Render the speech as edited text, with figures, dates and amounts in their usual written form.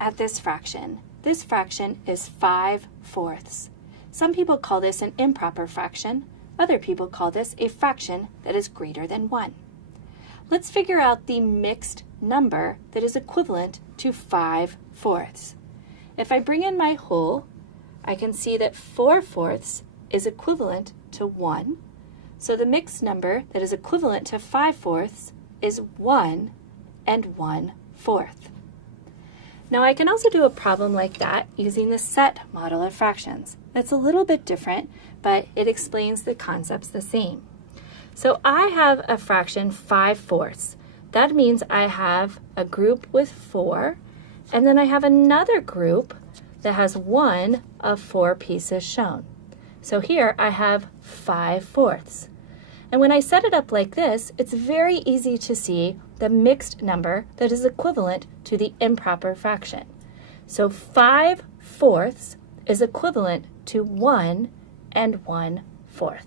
at this fraction. This fraction is 5/4. Some people call this an improper fraction. Other people call this a fraction that is greater than 1. Let's figure out the mixed number that is equivalent to 5/4. If I bring in my whole, I can see that 4/4 is equivalent to 1. So the mixed number that is equivalent to 5/4 is 1 and 1/4. Now I can also do a problem like that using the set model of fractions. It's a little bit different, but it explains the concepts the same. So I have a fraction 5/4. That means I have a group with 4, and then I have another group that has one of 4 pieces shown. So here I have 5/4. And when I set it up like this, it's very easy to see the mixed number that is equivalent to the improper fraction. So 5/4 is equivalent to 1 and 1/4.